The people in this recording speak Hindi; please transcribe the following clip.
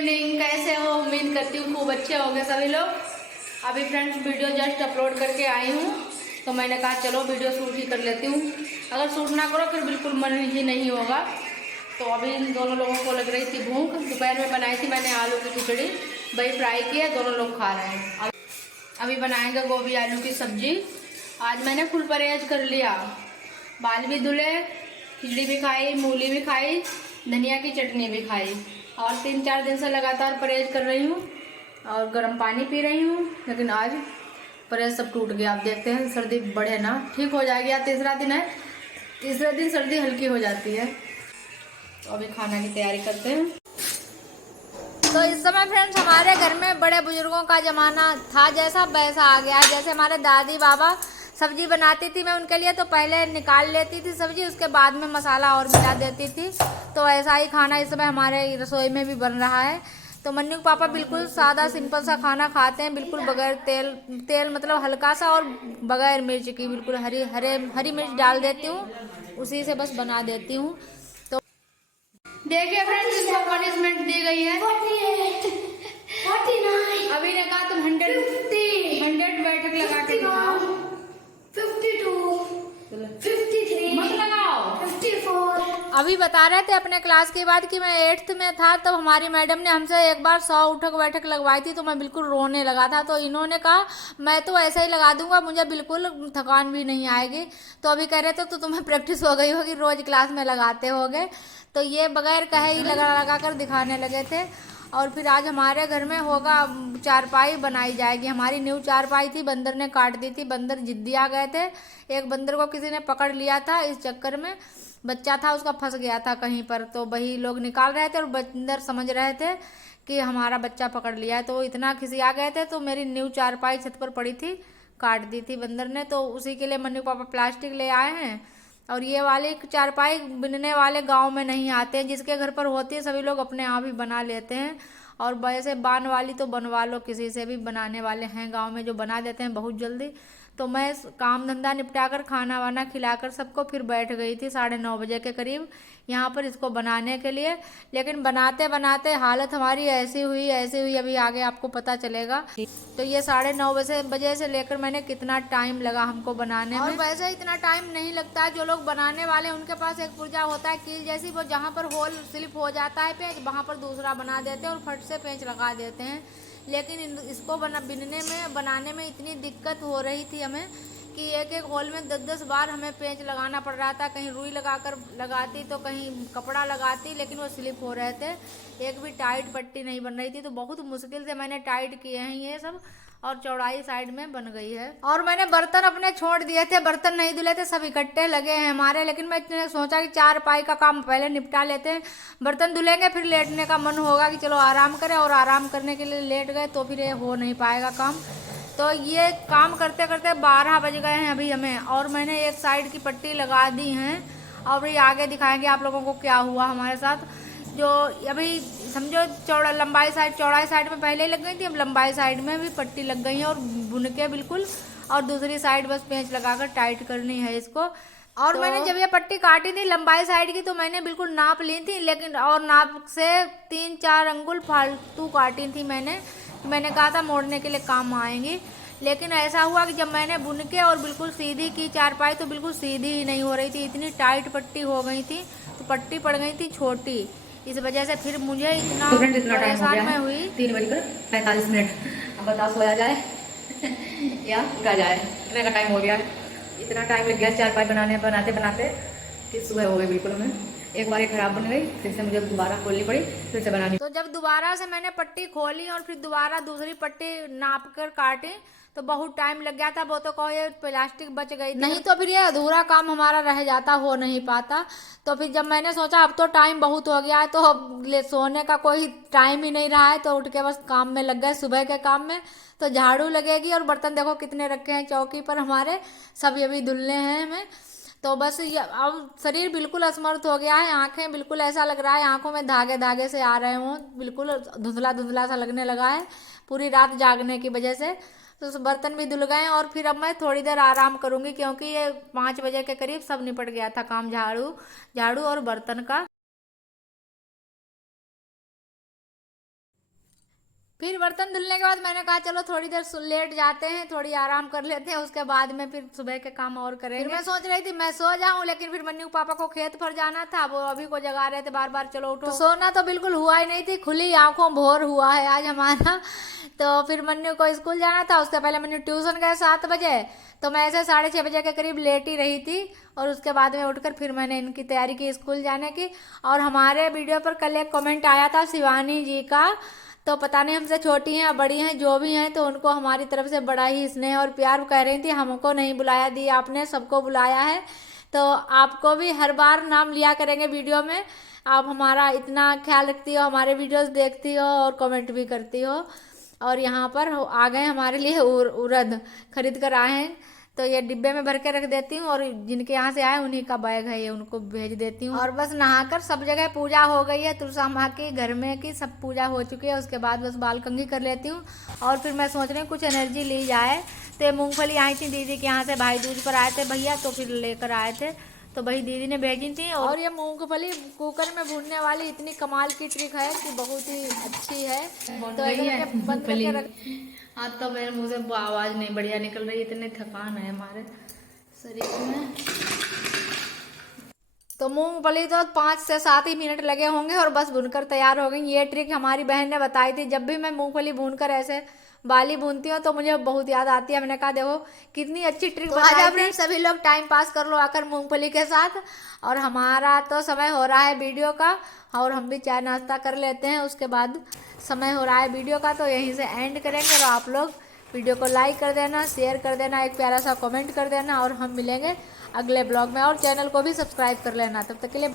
इवनिंग, कैसे हो? उम्मीद करती हूँ खूब अच्छे होंगे सभी लोग। अभी फ्रेंड्स वीडियो जस्ट अपलोड करके आई हूँ, तो मैंने कहा चलो वीडियो शूट ही कर लेती हूँ। अगर शूट ना करो फिर बिल्कुल मन ही नहीं होगा। तो अभी इन दोनों लोगों को लग रही थी भूख। दोपहर में बनाई थी मैंने आलू की खिचड़ी, वही फ्राई की है, दोनों लोग खा रहे हैं। अभी बनाएंगे गोभी आलू की सब्जी। आज मैंने फुल परहेज कर लिया, बाल भी धुले, खिचड़ी भी खाई, मूली भी खाई, धनिया की चटनी भी खाई और 3-4 दिन से लगातार परहेज कर रही हूँ और गर्म पानी पी रही हूँ। लेकिन आज परहेज सब टूट गया। आप देखते हैं सर्दी बढ़े ना, ठीक हो जाएगी। आज तीसरा दिन है, तीसरे दिन सर्दी हल्की हो जाती है। तो अभी खाना की तैयारी करते हैं। तो इस समय फ्रेंड्स हमारे घर में बड़े बुजुर्गों का ज़माना था, जैसा वैसा आ गया। जैसे हमारे दादी बाबा सब्जी बनाती थी मैं उनके लिए, तो पहले निकाल लेती थी सब्जी, उसके बाद में मसाला और मिला देती थी। तो ऐसा ही खाना इस समय हमारे रसोई में भी बन रहा है। तो मन्नू के पापा बिल्कुल सादा सिंपल सा खाना खाते हैं, बिल्कुल बगैर तेल मतलब हल्का सा और बगैर मिर्च की, बिल्कुल हरी मिर्च डाल देती हूँ, उसी से बस बना देती हूँ। तो देखिए फ्रेंड्स, इसको पनिशमेंट दी गई है। 49 अभी ने कहा तुम 100 बैठक लगा के दिखाओ। 52 53 मत लगाओ। 54 अभी बता रहे थे अपने क्लास की बात कि मैं 8th में था, तब हमारी मैडम ने हमसे एक बार 100 उठक बैठक लगवाई थी, तो मैं बिल्कुल रोने लगा था। तो इन्होंने कहा मैं तो ऐसे ही लगा दूंगा, मुझे बिल्कुल थकान भी नहीं आएगी। तो अभी कह रहे थे तो तुम्हें प्रैक्टिस हो गई होगी, रोज क्लास में लगाते होगे। तो ये बगैर कहे ही लगा कर दिखाने लगे थे। और फिर आज हमारे घर में होगा चारपाई बनाई जाएगी। हमारी न्यू चारपाई थी, बंदर ने काट दी थी। बंदर जिद्दी आ गए थे, एक बंदर को किसी ने पकड़ लिया था, इस चक्कर में बच्चा था उसका फंस गया था कहीं पर। तो वही लोग निकाल रहे थे और बंदर समझ रहे थे कि हमारा बच्चा पकड़ लिया है, तो इतना किसी आ गए थे। तो मेरी न्यू चारपाई छत पर पड़ी थी, काट दी थी बंदर ने। तो उसी के लिए मन्नू पापा प्लास्टिक ले आए हैं। और ये वाले चारपाई बिनने वाले गांव में नहीं आते, जिसके घर पर होती है सभी लोग अपने आप ही बना लेते हैं। और वैसे बान वाली तो बनवा लो, किसी से भी बनाने वाले हैं गांव में जो बना देते हैं बहुत जल्दी। तो मैं काम धंधा निपटा कर खाना वाना खिलाकर सबको फिर बैठ गई थी 9:30 बजे के करीब यहाँ पर इसको बनाने के लिए। लेकिन बनाते बनाते हालत हमारी ऐसी हुई, अभी आगे आपको पता चलेगा। तो ये 9:30 बजे से लेकर मैंने कितना टाइम लगा हमको बनाने में। और वैसे इतना टाइम नहीं लगता है, जो लोग बनाने वाले उनके पास एक पुर्जा होता है कील जैसी, वो जहाँ पर होल स्लिप हो जाता है पेंच, वहाँ पर दूसरा बना देते हैं और फट से पेंच लगा देते हैं। लेकिन इसको बनाने में इतनी दिक्कत हो रही थी हमें कि एक एक होल में 10-10 बार हमें पेंच लगाना पड़ रहा था। कहीं रुई लगाती तो कहीं कपड़ा लगाती, लेकिन वो स्लिप हो रहे थे। एक भी टाइट पट्टी नहीं बन रही थी, तो बहुत मुश्किल से मैंने टाइट किए हैं ये सब। और चौड़ाई साइड में बन गई है। और मैंने बर्तन अपने छोड़ दिए थे, बर्तन नहीं धुले थे, सब इकट्ठे लगे हैं हमारे। लेकिन मैं सोचा कि चारपाई का काम पहले निपटा लेते हैं, बर्तन धुलेंगे फिर लेटने का मन होगा कि चलो आराम करें, और आराम करने के लिए लेट गए तो फिर ये हो नहीं पाएगा काम। तो ये काम करते करते 12 बज गए हैं अभी हमें। और मैंने एक साइड की पट्टी लगा दी है, और ये आगे दिखाएंगे आप लोगों को क्या हुआ हमारे साथ। जो अभी समझो चौड़ाई साइड में पहले ही लग गई थी, अब लंबाई साइड में भी पट्टी लग गई है और बुन के बिल्कुल। और दूसरी साइड बस पेंच लगाकर टाइट करनी है इसको। और तो मैंने जब ये पट्टी काटी थी लंबाई साइड की, तो मैंने बिल्कुल नाप ली थी, लेकिन और नाप से 3-4 अंगुल फालतू काटी थी मैंने कहा था मोड़ने के लिए काम आएंगी। लेकिन ऐसा हुआ कि जब मैंने बुन के और बिल्कुल सीधी की चारपाई, तो बिल्कुल सीधी ही नहीं हो रही थी, इतनी टाइट पट्टी हो गई थी। तो पट्टी पड़ गई थी छोटी, इस वजह से फिर मुझे इतना परेशान मैं हुई। 3:45। अब बताओ सोया जाए या उठा जाए, इतने का टाइम हो गया। इतना टाइम लग गया चारपाई बनाते बनाते कि सुबह हो गई बिल्कुल। हमें एक बार खराब बन गई, फिर से मुझे दोबारा खोलनी पड़ी, फिर से बनानी। तो जब दोबारा से मैंने पट्टी खोली और फिर दोबारा दूसरी पट्टी नाप कर काटी, तो बहुत टाइम लग गया था। वो तो कहो ये प्लास्टिक बच गई थी, नहीं तो फिर ये अधूरा काम हमारा रह जाता, हो नहीं पाता। तो फिर जब मैंने सोचा अब तो टाइम बहुत हो गया है, तो अब सोने का कोई टाइम ही नहीं रहा है, तो उठ के बस काम में लग गए, सुबह के काम में। तो झाड़ू लगेगी, और बर्तन देखो कितने रखे हैं चौकी पर हमारे, सब ये भी धुलने हैं हमें। तो बस ये अब शरीर बिल्कुल असमर्थ हो गया है, आंखें बिल्कुल ऐसा लग रहा है आंखों में धागे धागे से आ रहे हों, बिल्कुल धुंधला धुंधला सा लगने लगा है पूरी रात जागने की वजह से। तो बर्तन भी धुल गए, और फिर अब मैं थोड़ी देर आराम करूंगी, क्योंकि ये 5 बजे के करीब सब निपट गया था काम, झाड़ू और बर्तन का। फिर बर्तन धुलने के बाद मैंने कहा चलो थोड़ी देर लेट जाते हैं, थोड़ी आराम कर लेते हैं, उसके बाद में फिर सुबह के काम और करेंगे। फिर मैं सोच रही थी मैं सो जाऊं, लेकिन फिर मन्नू पापा को खेत पर जाना था, वो अभी को जगा रहे थे बार बार चलो उठो। तो सोना तो बिल्कुल हुआ ही नहीं थी, खुली आंखों भोर हुआ है आज हमारा। तो फिर मन्नू को स्कूल जाना था, उससे पहले मन्नू ट्यूशन गए 7 बजे, तो मैं ऐसे 6:30 बजे के करीब लेट ही रही थी। और उसके बाद में उठकर फिर मैंने इनकी तैयारी की स्कूल जाने की। और हमारे वीडियो पर कल एक कमेंट आया था शिवानी जी का, तो पता नहीं हमसे छोटी हैं या बड़ी हैं, जो भी हैं, तो उनको हमारी तरफ से बड़ा ही स्नेह और प्यार कह रही थी। हमको नहीं बुलाया दी आपने, सबको बुलाया है, तो आपको भी हर बार नाम लिया करेंगे वीडियो में। आप हमारा इतना ख्याल रखती हो, हमारे वीडियोस देखती हो और कमेंट भी करती हो। और यहाँ पर आ गए हमारे लिए उड़द खरीद कर आए हैं, तो ये डिब्बे में भर के रख देती हूँ, और जिनके यहाँ से आए उन्हीं का बैग है ये, उनको भेज देती हूँ। और बस नहाकर सब जगह पूजा हो गई है, तुलसा माँ की, घर में की सब पूजा हो चुकी है। उसके बाद बस बाल कंघी कर लेती हूँ, और फिर मैं सोच रही हूँ कुछ एनर्जी ली जाए। तो ये मूँगफली आई थी दीदी के यहाँ से, भाई दूज पर आए थे भैया, तो फिर लेकर आए थे, तो वही दीदी ने भेजी थी। और ये मूंगफली कुकर में भूनने वाली इतनी कमाल की ट्रिक है कि बहुत ही अच्छी है। तो बंद करके रख। आज तो मेरे मुंह से आवाज नहीं बढ़िया निकल रही, इतने थकान है हमारे शरीर में। तो मूंगफली तो 5 से 7 ही मिनट लगे होंगे और बस भूनकर तैयार हो गई। ये ट्रिक हमारी बहन ने बताई थी। जब भी मैं मूंगफली भूनकर ऐसे बाली भूनती हूँ तो मुझे बहुत याद आती है। मैंने कहा देखो कितनी अच्छी ट्रिक बताई थी। सभी लोग टाइम पास कर लो आकर मूंगफली के साथ। और हमारा तो समय हो रहा है वीडियो का, और हम भी चाय नाश्ता कर लेते हैं, उसके बाद समय हो रहा है वीडियो का, तो यहीं से एंड करेंगे। और आप लोग वीडियो को लाइक कर देना, शेयर कर देना, एक प्यारा सा कमेंट कर देना, और हम मिलेंगे अगले ब्लॉग में। और चैनल को भी सब्सक्राइब कर लेना। तब तक के लिए